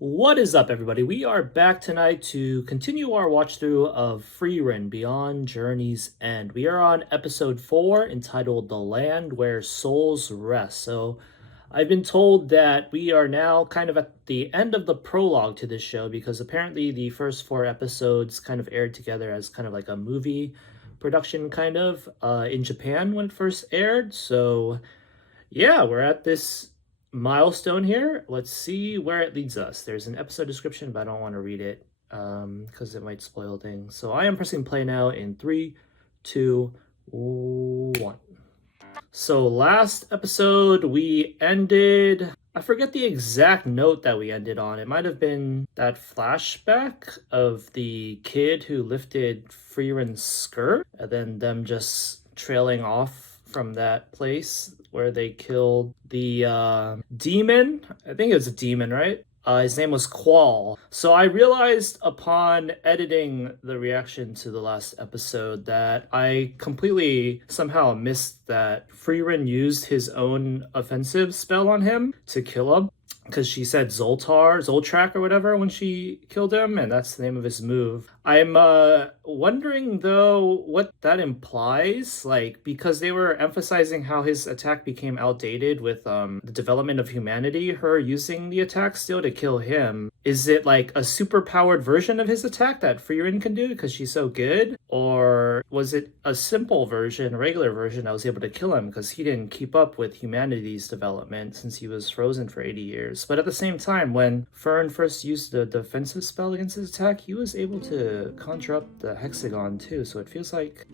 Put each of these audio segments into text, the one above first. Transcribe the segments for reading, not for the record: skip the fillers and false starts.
What is up, everybody? We are back tonight to continue our watch through of Frieren Beyond Journey's End. We are on episode 4 entitled The Land Where Souls Rest. So, I've been told that we are now kind of at the end of the prologue to this show because apparently the first 4 episodes kind of aired together as kind of like a movie production, kind of in Japan when it first aired. So, yeah, we're at this milestone here. Let's see where it leads us. There's an episode description, but I don't want to read it because it might spoil things. So I am pressing play now in 3, 2, 1. So last episode we ended, I forget the exact note that we ended on. It might have been that flashback of the kid who lifted Frieren's skirt and then them just trailing off from that place where they killed the demon. I think it was a demon, right? His name was Qual. So I realized upon editing the reaction to the last episode that I completely somehow missed that Frieren used his own offensive spell on him to kill him. Because she said Zoltrak or whatever when she killed him, and that's the name of his move. I'm wondering though what that implies, like, because they were emphasizing how his attack became outdated with the development of humanity, her using the attack still to kill him. Is it like a super powered version of his attack that Frieren can do because she's so good? Or was it a simple version, a regular version that was able to kill him because he didn't keep up with humanity's development since he was frozen for 80 years? But at the same time, when Fern first used the defensive spell against his attack, he was able to conjure up the hexagon too, so it feels like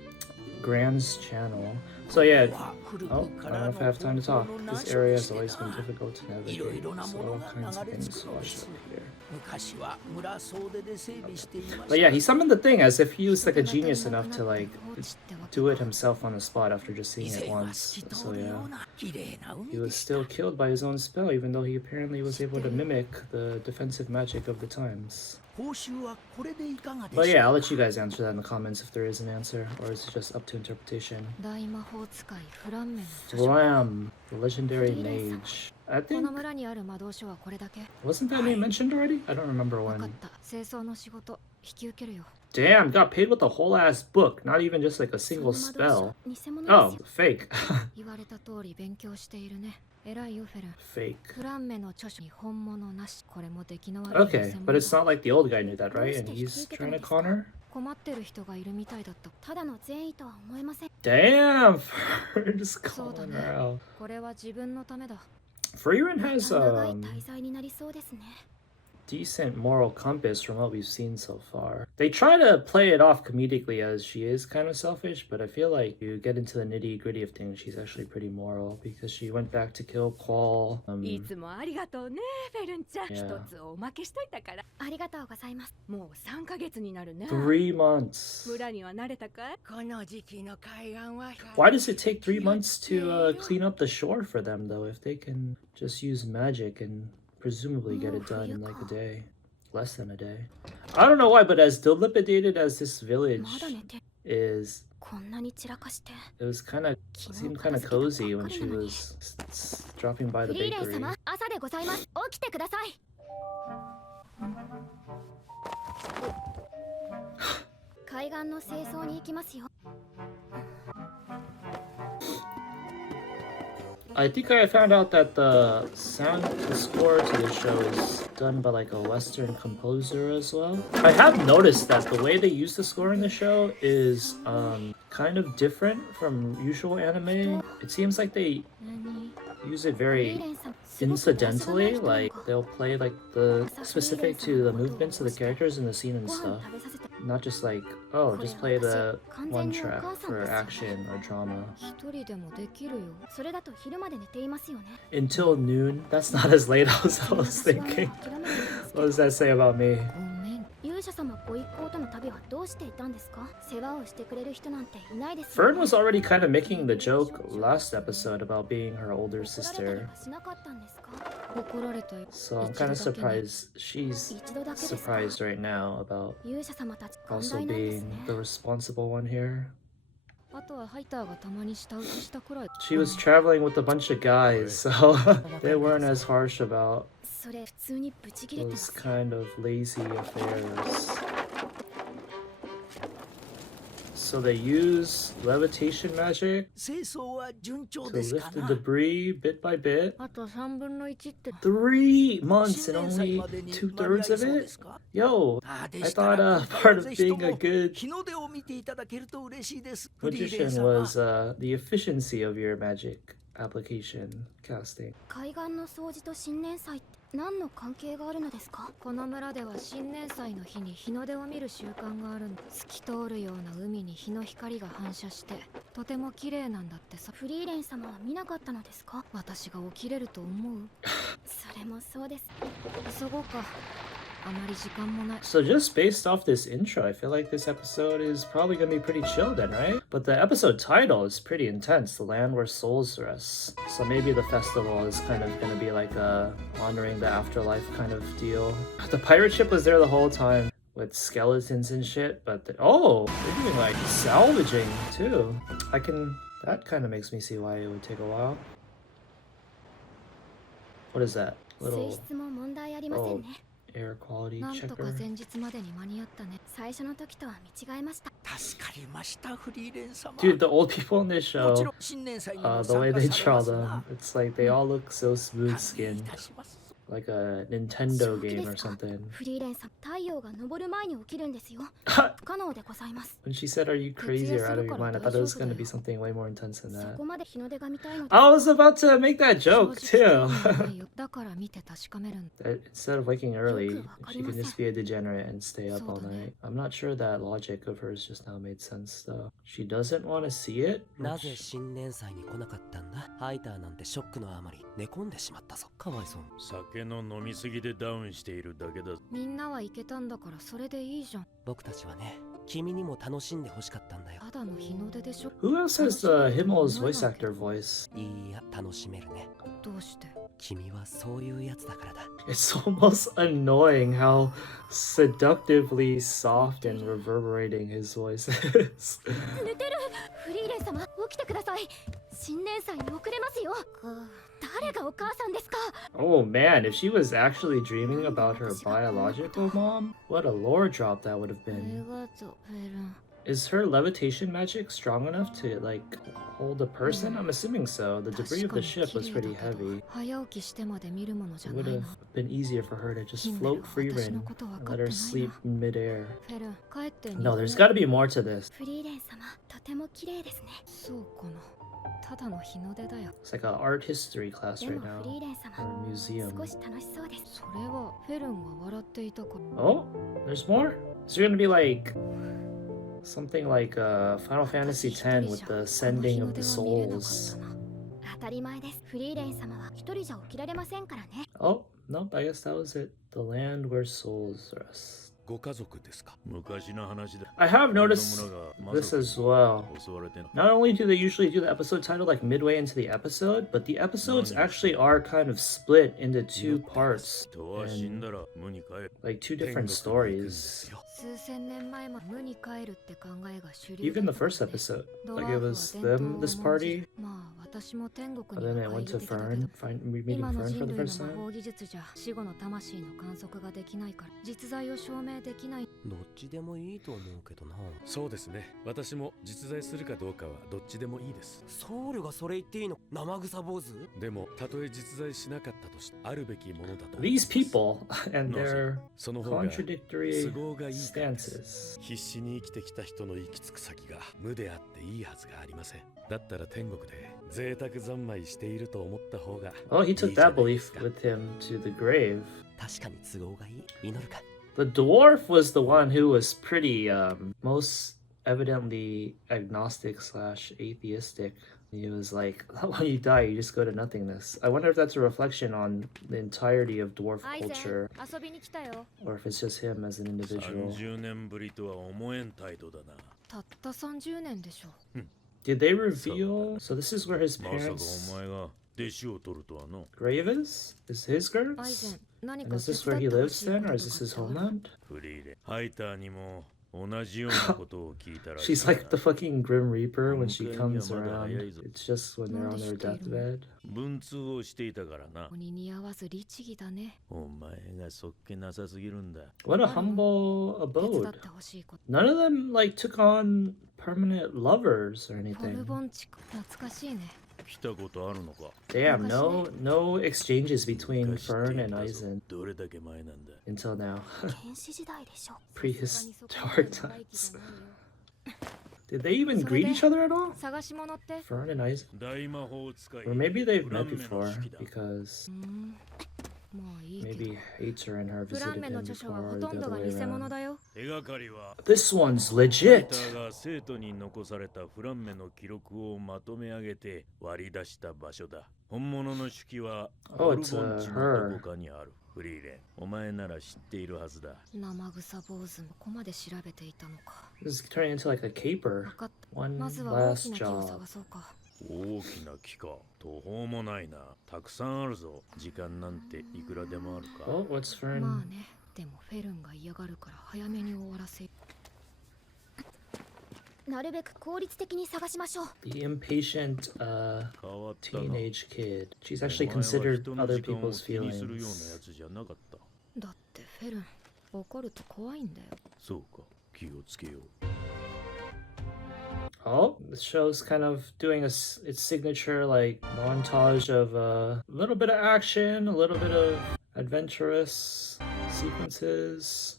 Grand's channel. So yeah, I don't know if I have time to talk. This area has always been difficult to navigate, so all kinds of things to watch over here. But yeah, he summoned the thing as if he was like a genius enough to like do it himself on the spot after just seeing it once. So yeah, he was still killed by his own spell, even though he apparently was able to mimic the defensive magic of the times. But yeah, I'll let you guys answer that in the comments if there is an answer, or is it just up to interpretation. Flam, the legendary mage. I think... Wasn't that name mentioned already? I don't remember when. Damn, got paid with a whole ass book, not even just like a single spell. Oh, fake. Fake. Okay, but it's not like the old guy knew that, right? And he's trying to con her? Damn, just calling her out. Frieren has decent moral compass from what we've seen so far. They try to play it off comedically as she is kind of selfish, but I feel like you get into the nitty gritty of things, she's actually pretty moral because she went back to kill Qual. Yeah. 3 months. Why does it take 3 months to clean up the shore for them though, if they can just use magic and presumably get it done in like a day, less than a day? I don't know why, but as dilapidated as this village is, it was kind of seemed kind of cozy when she was dropping by the bakery. I think I found out that the score to the show is done by like a Western composer as well. I have noticed that the way they use the score in the show is kind of different from usual anime. It seems like they use it very incidentally, like they'll play like the specific to the movements of the characters in the scene and stuff. Not just like, oh, just play the one track for action or drama. Until noon? That's not as late as I was thinking. What does that say about me? Fern was already kind of making the joke last episode about being her older sister. So I'm kind of surprised she's surprised right now about also being the responsible one here. She was traveling with a bunch of guys, so they weren't as harsh about those kind of lazy affairs. So they use levitation magic to lift the debris bit by bit. 3 months and only 2/3 of it? Yo, I thought part of being a good magician was the efficiency of your magic application casting. 何の関係があるのですか？この村では新年祭の日に日の出を見る習慣があるんだ。透き通るような海に日の光が反射してとても綺麗なんだってさ。フリーレン様は見なかったのですか？私が起きれると思う？それもそうです。急ごうか。 So just based off this intro, I feel like this episode is probably gonna be pretty chill then, right? But the episode title is pretty intense, The Land Where Souls Rest. So maybe the festival is kind of gonna be like a honoring the afterlife kind of deal. The pirate ship was there the whole time with skeletons and shit, but oh, they're doing like salvaging too. That kind of makes me see why it would take a while. What is that? Little air quality checker. Dude, the old people in this show, the way they draw them, it's like they all look so smooth skinned. Like a Nintendo game or something. When she said, "Are you crazy or out of your mind?" I thought it was going to be something way more intense than that. I was about to make that joke too. Instead of waking early, she can just be a degenerate and stay up all night. I'm not sure that logic of hers just now made sense though. She doesn't want to see it? Who else has Himmel's voice actor voice? It's almost annoying how seductively soft and reverberating his voice is. Oh man, if she was actually dreaming about her biological mom, what a lore drop that would have been. Is her levitation magic strong enough to, like, hold a person? I'm assuming so. The debris of the ship was pretty heavy. It would have been easier for her to just float Frieren and let her sleep mid-air. No, there's gotta be more to this. It's like an art history class right now, or a museum. Oh, there's more? Is there gonna be like something like Final Fantasy X with the sending of the souls? Oh, nope, I guess that was it. The Land Where Souls Rest. I have noticed this as well. Not only do they usually do the episode title like midway into the episode, but the episodes actually are kind of split into 2 parts and like 2 different stories. Even the first episode, like it was them, this party, and then it went to Frieren, meeting Frieren for the first time. These people and their contradictory stances. Oh, he took that belief with him to the grave. The dwarf was the one who was pretty, most evidently agnostic / atheistic. He was like, when you die, you just go to nothingness. I wonder if that's a reflection on the entirety of dwarf culture, or if it's just him as an individual. Did they reveal? So this is where his parents' grave is? Is his grave? And is this where he lives then, or is this his homeland? She's like the fucking Grim Reaper when she comes around. It's just when they're on their deathbed. 文通をしていたからな。鬼に合わず律儀だね。お前がそっけなさすぎるんだ。What a humble 手伝 abode. ってほしいこと。 None of them like took on permanent lovers or ポル anything. ボンチク懐かしいね。来たことあるのか。 Damn, no exchanges between Fern and Eisen どれだけ前なんだ。 until now. 原始時代でしょ。 Prehistoric times. Did they even greet each other at all? 探し物って。 Fern and Eisen? 大魔法使い。 Or maybe they've met before because もういいけど。 maybe Hater and her フラン visited メの him 著書は before ほ or と the んど other が way 偽物 around. だよ。手がかりは This one's ライ legit. ターが生徒に残されたフランメの記録をまとめ上げて割り出した場所だ。本物の手記は Oh, オル it's ボンチ her. のどこかにある。フリーレン、お前なら知っているはずだ。生臭坊主もここまで調べていたのか。 This is turning into like a 分 caper. かった。 One まずは大 last きな木を job. 探そうか。大きな木か。途方もないな。たくさんあるぞ。時間なんていくらでもあるか。 Oh, what's ま Fern? あね。でもフェルンが嫌がるから早めに終わらせ。なるべく効率的に探しましょう。 The impatient 変わったな。 teenage kid. She's お actually 前は considered 人の other 時間を people's 気にするようなや feelings. つじゃなかった。だってフェルン怒ると怖いんだよ。そうか。気をつけよう。 Oh, the show's kind of doing its signature like montage of a little bit of action, a little bit of adventurous sequences.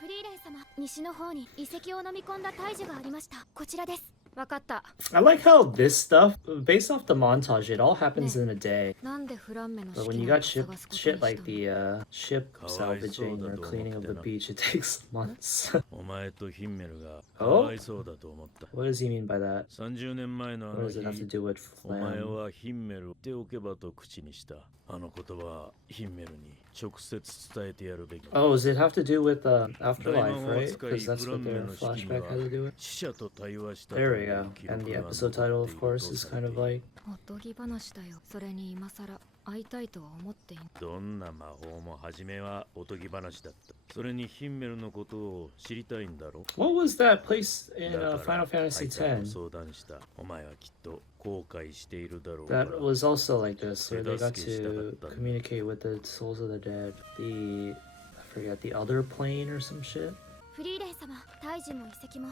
フリーレン様、西の方に遺跡を飲み込んだ大樹がありました。こちらです。わかった。 I like how this stuff, based off the montage, it all happens in a day. なんでフランメの But 式 when you なん got か shit, 探すことに shit した like の？ the ship salvaging or cleaning of the beach, it takes months. お前とヒンメルがか Oh? わいそうだと思った。 What does he mean by that? 30年前のあ What の does 日、 it have to do with お前 Flam? はヒンメルをっておけばと口にした。あの言葉はヒンメルに直接伝えてやるべき。 Oh, does it have to do with 大 afterlife, 魔法 right? 使い Because that's フラ what ンメ their の式に flashback は had to do with. 死者と対話したと There い we う go. 記録 And the が episode 残 title, って of いる course, と is され kind て of いる。 like おとぎ話だよ。それに今さら会いたいとは思っていん。どんな魔法も初めはおとぎ話だった。それにヒンメルのことを知りたいんだろ。 what was that place in だから Final Fantasy 相手と X 相談した。お前はきっと後悔しているだろうから。 that was also like this, where they got to communicate with the souls of the dead? I forget, the other plane or some shit. フリーレン様、大樹も遺跡も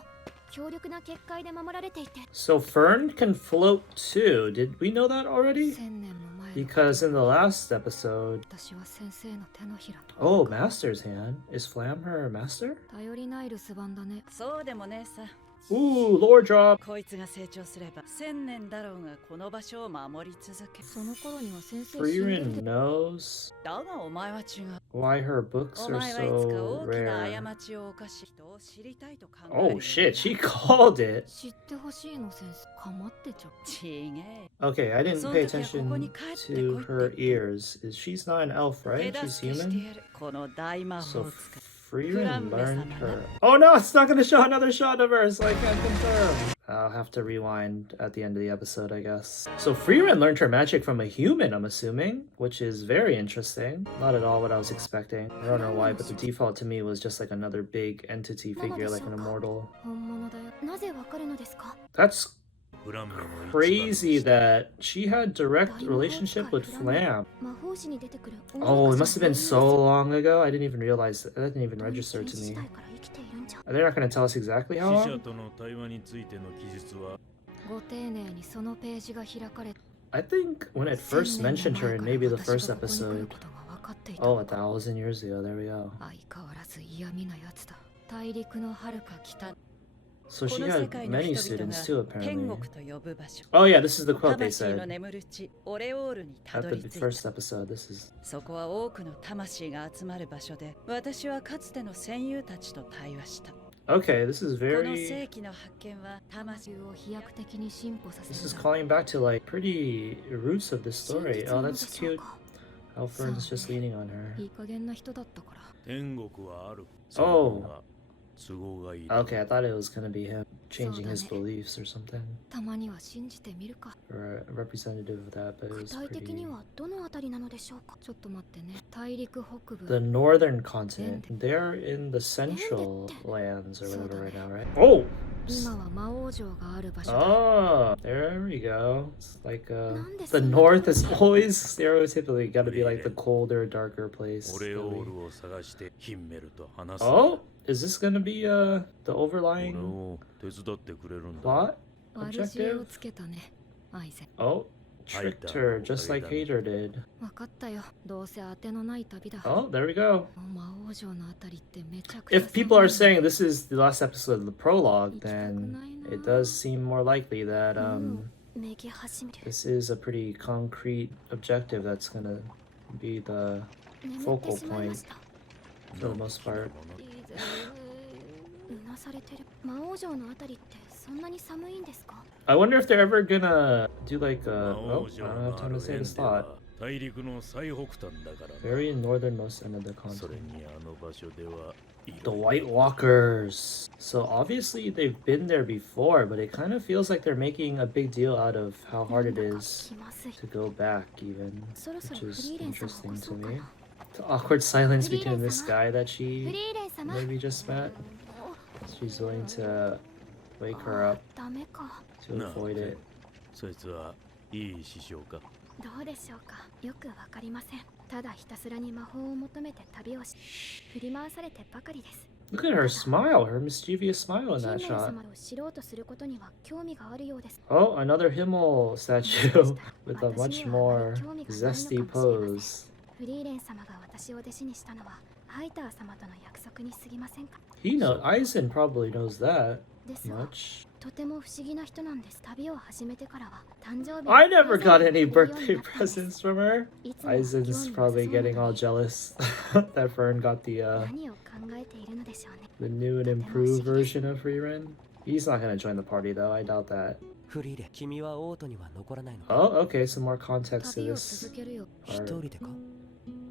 強力な結界で守られていて。 So Fern can float too. Did we know that already? 千年も前の。 Because in the last episode, 私は先生の手のひら。 oh, Master's hand. Is Flam her master? 頼りない留守番だね。そうでもねえさ。 Ooh, lore drop. こいつが成長すれば1000年だろうがこの場所を守り続け。その頃には先生死んでる Frieren で。 だ knows がお前は違う。 why her books お are 前はいつか so 大きな rare. 過ちを犯し人を知りたいと考える。 Oh shit, she called it. 知ってほしいの先生。かまってちょ。ちげえ。 Okay, I didn't So pay the attention Kokoni帰って to こいって her ears. She's not an elf, 手 right? 助 She's けして human. やる。この大魔法 So を使い。 Frieren learned Flam-me her. Oh no, it's not gonna show another shot of her, so I can't confirm. I'll have to rewind at the end of the episode, I guess. So Frieren learned her magic from a human, I'm assuming, which is very interesting. Not at all what I was expecting. I don't know why, but the default to me was just like another big entity figure, like an immortal. 本物だよ。なぜわかるのですか？ That's フランメの一番の crazy that she had direct relationship with Flam. 魔法師に出てくる。 Oh, it must have been so long ago. I didn't even realize that. That didn't even register to 時 me. 代から生きているんじゃ。 They're not going to tell us exactly how 死者 long? との対話についての記述はご丁寧にそのページが開かれ。 I think when it first mentioned her in maybe the first episode. Oh, 1,000 years ago. There we go. 相変わらず嫌味なやつだ。大陸の遥か北。 So こ she の世 had 界の many 人々 students too, が天 apparently. 国と呼ぶ場所。 Oh, yeah, this is the quote they 魂の said 眠る地オレオールにた at ど the り着いた。 first episode. This is. そこは多くの魂が集まる場所で、私はかつての戦友たちと対話した。 Okay, this is この very. 世紀の発見は魂を飛躍的に進歩させ This is る。 calling back to like pretty roots of this 真 story. 実 Oh, なの that's でしょう cute. か？ How Fern's just leaning on her. いい加減な人だったから。天国はある。 Oh. 都合がいい。 Okay, I thought it was gonna be him changing his beliefs or something. たまには信じてみるか。 Or a representative of that, but it 具 was 体的 pretty... にはどのあたりなのでしょうか。ちょっと待ってね。大陸北部。 The northern continent. They're in the central lands or whatever right now, right? Oh! 今は魔王城がある場所だ。 Oh, there we go. It's like the なんでそんな north is always stereotypically gotta be like the colder, darker place. オレオールを探してヒンメルと話す。 Oh, is this gonna be the 俺 overlying を手伝ってくれるんだ。 plot 悪知恵を objective? つけたね。アイゼン。 Oh, tricked her just like Hater did. わかったよ。どうせ当てのない旅だ。 Oh, there we go. 魔王城のあたりってめちゃくちゃ。 If people are saying this is the last episode of the prologue, then it does seem more likely that めき始める。 this is a pretty concrete objective that's gonna be the 眠って focal しまいま point した。 for the most part. うなされてる。魔王城のあたりってそんなに寒いんですか。 I wonder if they're ever gonna do like a... 魔 Oh, 王 I 城 don't の have あ time る to say エン this では thought. 大陸の最北端だからな。 Very northernmost end of the それ continent. にあの場所では The White Walkers. So obviously they've been there before, but it kind of feels like they're making a big deal out of how hard it is 気まずい。 to go back even, そろそ which ろフ is リーレン様を interesting 起こ to そうか me. な。 The awkward silence between Frieren this 様。 guy that フ she リーレン様。 maybe just met. She's willing to wake her up ダメか。 to avoid it. そいつはいい師匠か。どうでしょうか。よくわかりません。ただひたすらに魔法を求めて旅をし、振り回されてばかりです。 Look at her smile, her mischievous smile in ヒン that メル shot. 様を知ろうとすることには興味があるようです。 Oh, another Himmel statue with a much more zesty pose. フリーレン様が私を弟子にしたのはハイター様との約束に過ぎませんか。 He knows, Aizen probably knows that ですが、 much. とても不思議な人なんです。旅を始めてからは誕生日 I never got プレゼ any ントをくれるよう birthday になったんです。 presents from her. いつもは興味 Aizen's なさ probably そう getting な all のに jealous that Fern got the 何を考えているのでしょうね。 the new and improved version of Frieren. He's not gonna join the party though, I doubt that. フリーレン、君はオートには残らないの？ Oh, okay, some more context to 旅を this 続けるよ。一 part. 人でか？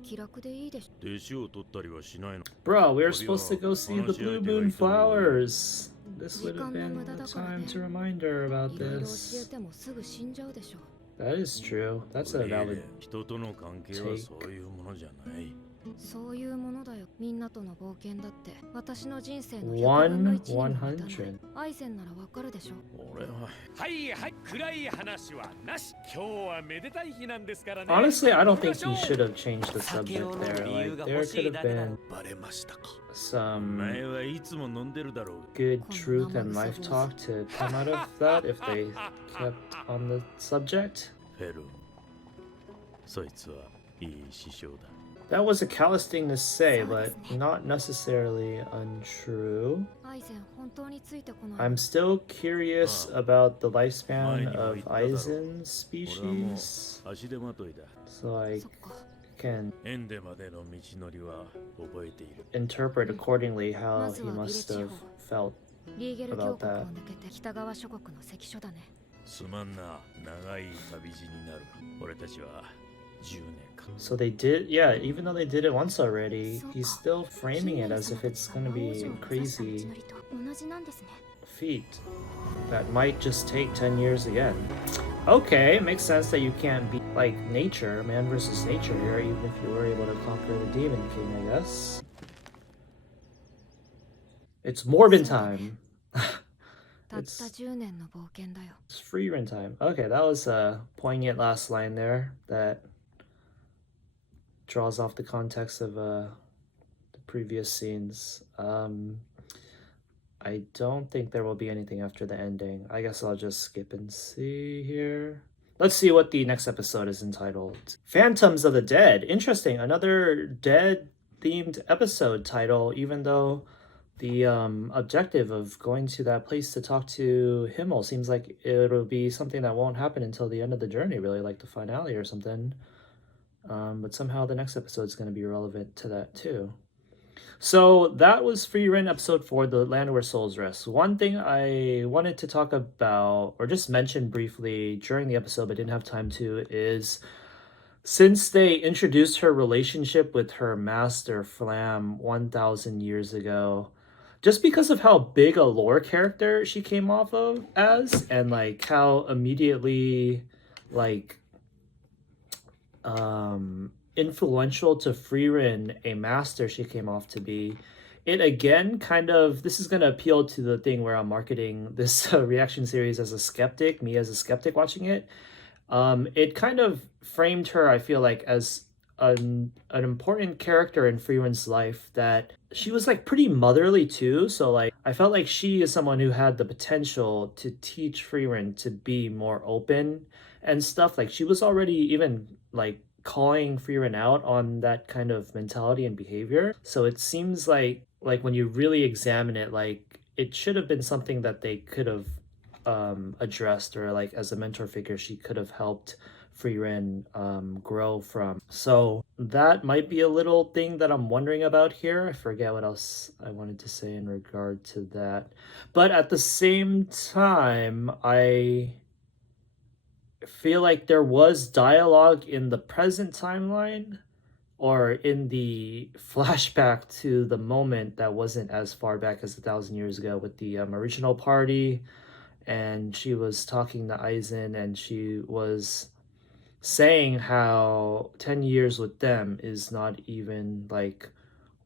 気楽でいいでしょ。弟子を取ったりはしないの。 Bro, we were supposed to go see the Blue Moon flowers. This would have been the time to remind her い about ろいろ教え this. てもすぐ死んじゃうでしょ。 That is true. That's a いいね valid. 人との関係はそういうものじゃない。そういうものだよ。みんなとの冒険だって私の人生の One 100分の1にも満たない。 100. アイゼンならわかるでしょ。俺ははいはい暗い話はなし。今日はめでたい日なんですからね。 Honestly, I don't think he should have changed the subject Sakeo no there. liyu Like, ga there hoshii could have dake da. been バレましたか。お some 前はいつも飲んでるだろう。 good truth and life talk to come out of that if they kept on the subject. フェルン。そいつはいい師匠だ。 That was a callous thing to say, but not necessarily untrue. アイゼン本当についてこない。 I'm still curious about the lifespan Mine of you Aizen's 俺はもう species, 足手まといだ。 so I そっか。 can エンデまでの道のりは覚えている。 interpret accordingly how まず he はビレ 地 地 have 方 felt. リーゲル about 峡谷を that. 抜けて北側諸国の関所だね。すまんな、長い旅路になる。俺たちは10年か。 So they did, yeah, even though they did it once already, he's still framing it as if it's gonna be crazy 同じなんですね。 feat that might just take 10 years again. Okay, it makes sense that you can't be like nature, man versus nature here, even if you were able to conquer the Demon King, I guess. It's Morbin time. たった10年の冒険だよ。 It's Frieren time. Okay, that was a poignant last line there that draws off the context of the previous scenes. I don't think there will be anything after the ending. I guess I'll just skip and see here. Let's see what the next episode is entitled. Phantoms of the Dead. Interesting. Another dead themed episode title, even though the objective of going to that place to talk to Himmel seems like it'll be something that won't happen until the end of the journey, really, like the finale or something. But somehow the next episode is going to be relevant to that too. So that was Frieren episode 4, The Land Where Souls Rest. One thing I wanted to talk about, or just mention briefly during the episode but didn't have time to, is since they introduced her relationship with her master Flam 1,000 years ago, just because of how big a lore character she came off of as, and like how immediately like influential to Frieren, a master she came off to be, it again kind of, this is going to appeal to the thing where I'm marketing this reaction series as a skeptic, me as a skeptic watching it. It kind of framed her, I feel like, as an important character in Frieren's life, that she was like pretty motherly too. So like I felt like she is someone who had the potential to teach Frieren to be more open and stuff. Like she was already even like calling Frieren out on that kind of mentality and behavior. So it seems like when you really examine it, like it should have been something that they could have addressed, or like as a mentor figure she could have helped Frieren grow from. So that might be a little thing that I'm wondering about here. I forget what else I wanted to say in regard to that. But at the same time, I feel like there was dialogue in the present timeline, or in the flashback to the moment that wasn't as far back as 1,000 years ago with the original party, and she was talking to Aizen, and she was saying how 10 years with them is not even like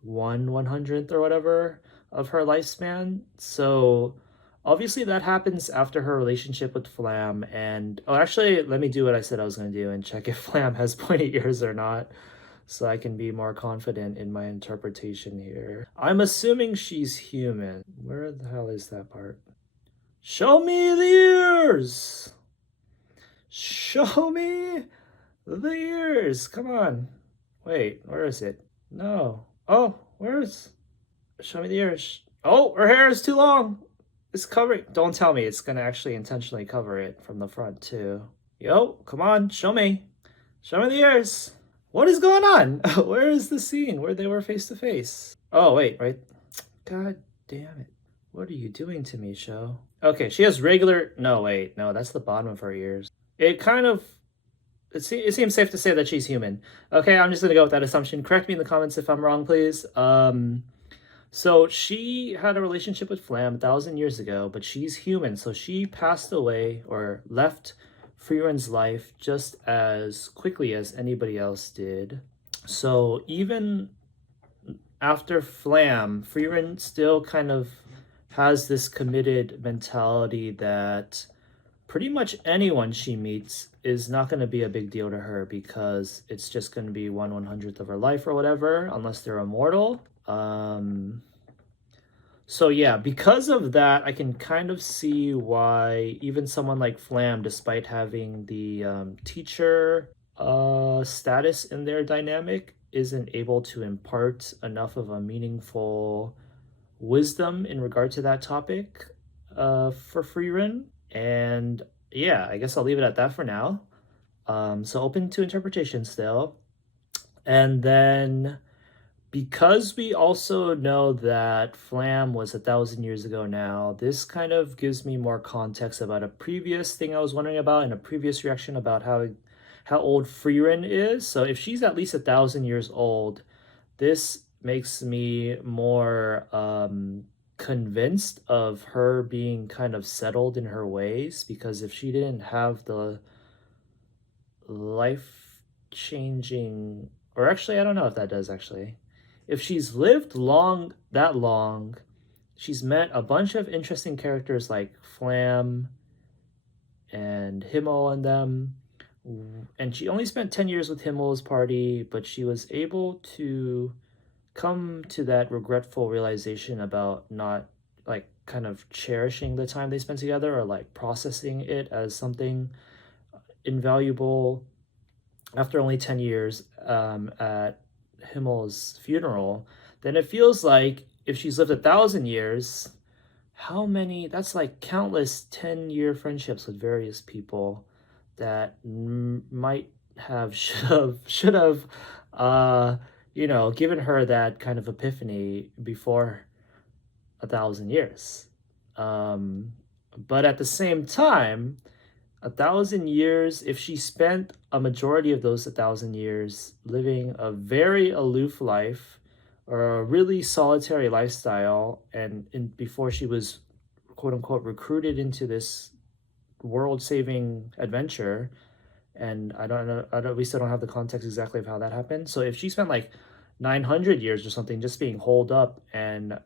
1/100th or whatever of her lifespan. So obviously that happens after her relationship with Flam. And oh, actually, let me do what I said I was going to do and check if Flam has pointy ears or not, so I can be more confident in my interpretation here. I'm assuming she's human. Where the hell is that part? Show me the ears! Show me the ears! Come on. Wait, where is it? No. Oh, where's... Show me the ears. Oh, her hair is too long! It's covering... Don't tell me it's gonna actually intentionally cover it from the front, too. Yo, come on, show me. Show me the ears! What is going on? Where is the scene where they were face to face? Oh, wait, right? God damn it. What are you doing to me, show? Okay, she has regular... No, wait. No, that's the bottom of her ears. It kind of... It seems safe to say that she's human. Okay, I'm just going to go with that assumption. Correct me in the comments if I'm wrong, please. So she had a relationship with Flam 1,000 years ago, but she's human. So she passed away or left Frieren's life just as quickly as anybody else did. So even after Flam, Frieren still kind of has this committed mentality that pretty much anyone she meets is not going to be a big deal to her, because it's just going to be 1/100th of her life or whatever, unless they're immortal. So yeah, because of that, I can kind of see why even someone like Flam, despite having the teacher status in their dynamic, isn't able to impart enough of a meaningful wisdom in regard to that topic for Frieren. And yeah, I guess I'll leave it at that for now. So open to interpretation still. And then because we also know that Flam was 1,000 years ago now, this kind of gives me more context about a previous thing I was wondering about in a previous reaction about how old Frieren is. So if she's at least 1,000 years old, this makes me more convinced of her being kind of settled in her ways, because if she didn't have the life-changing, or actually I don't know if that does actually, if she's lived that long, she's met a bunch of interesting characters like Flam and Himmel and them, and she only spent 10 years with Himmel's party, but she was able to come to that regretful realization about not like kind of cherishing the time they spent together, or like processing it as something invaluable after only 10 years at Himmel's funeral. Then it feels like if she's lived 1,000 years, how many, that's like countless 10-year friendships with various people that might have should have given her that kind of epiphany before 1,000 years. But at the same time, 1,000 years, if she spent a majority of those 1,000 years living a very aloof life, or a really solitary lifestyle, and before she was quote unquote recruited into this world saving adventure. And I don't know, we still don't have the context exactly of how that happened. So if she spent like 900 years or something just being holed up and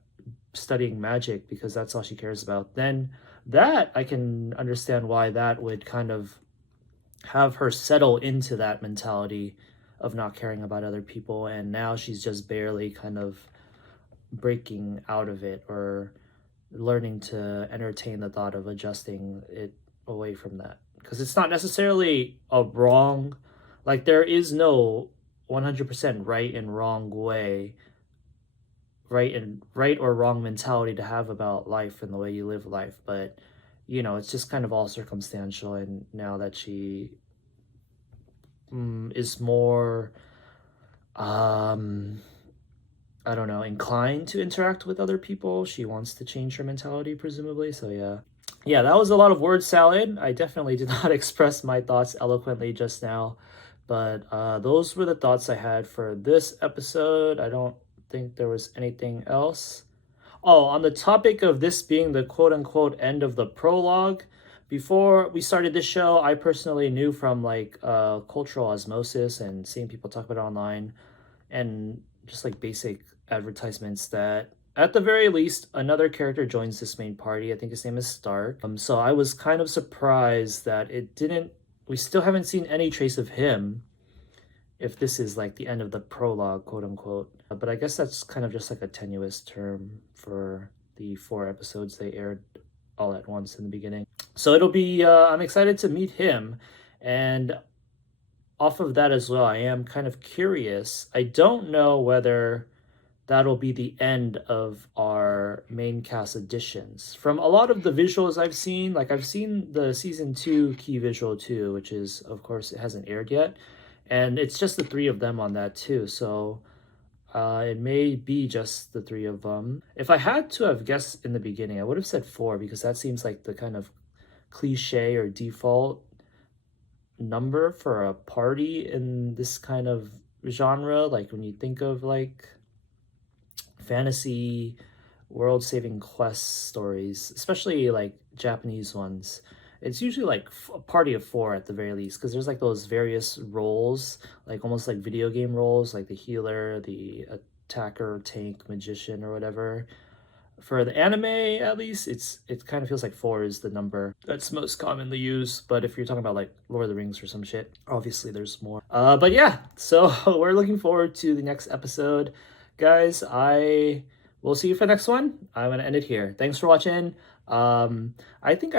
studying magic because that's all she cares about, then that I can understand why that would kind of have her settle into that mentality of not caring about other people, and now she's just barely kind of breaking out of it or learning to entertain the thought of adjusting it away from that, because it's not necessarily a wrong, like there is no 100% right and wrong way, right or wrong mentality to have about life and the way you live life, but it's just kind of all circumstantial. And now that she is more I don't know, inclined to interact with other people, she wants to change her mentality presumably. So yeah, that was a lot of word salad. I definitely did not express my thoughts eloquently just now, but those were the thoughts I had for this episode. I don't think there was anything else. Oh, on the topic of this being the quote-unquote end of the prologue, before we started this show, I personally knew from like cultural osmosis and seeing people talk about it online and just like basic advertisements that at the very least another character joins this main party. I think his name is Stark. So I was kind of surprised that we still haven't seen any trace of him, if this is like the end of the prologue, quote unquote. But I guess that's kind of just like a tenuous term for the 4 episodes they aired all at once in the beginning. So it'll be, I'm excited to meet him. And off of that as well, I am kind of curious. I don't know whether that'll be the end of our main cast additions. From a lot of the visuals I've seen, like I've seen the season 2 key visual too, which is, of course, it hasn't aired yet. And it's just the 3 of them on that too. So it may be just the 3 of them. If I had to have guessed in the beginning, I would have said 4, because that seems like the kind of cliche or default number for a party in this kind of genre. Like when you think of like fantasy world-saving quest stories, especially like Japanese ones, it's usually like a party of 4 at the very least, because there's like those various roles, like almost like video game roles, like the healer, the attacker, tank, magician, or whatever. For the anime, at least, it kind of feels like 4 is the number that's most commonly used. But if you're talking about like Lord of the Rings or some shit, obviously there's more. But yeah, so we're looking forward to the next episode, guys. I will see you for the next one. I'm gonna end it here. Thanks for watching. I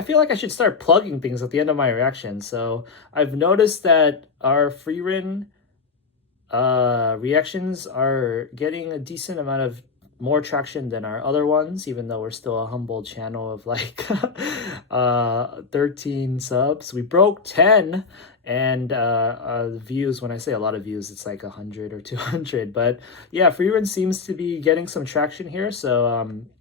feel like I should start plugging things at the end of my reaction. So I've noticed that our Frieren reactions are getting a decent amount of more traction than our other ones, even though we're still a humble channel of like 13 subs. We broke 10, and views, when I say a lot of views, it's like 100 or 200. But yeah, Frieren seems to be getting some traction here, so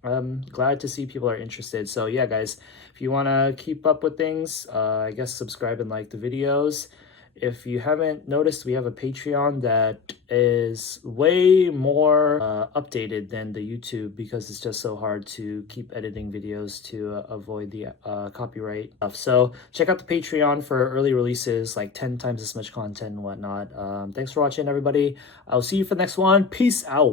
I'm glad to see people are interested. So yeah, guys, if you want to keep up with things, I guess subscribe and like the videos. If you haven't noticed, we have a Patreon that is way more updated than the YouTube, because it's just so hard to keep editing videos to avoid the copyright stuff. So check out the Patreon for early releases, like 10 times as much content and whatnot. Thanks for watching, everybody. I'll see you for the next one. Peace out.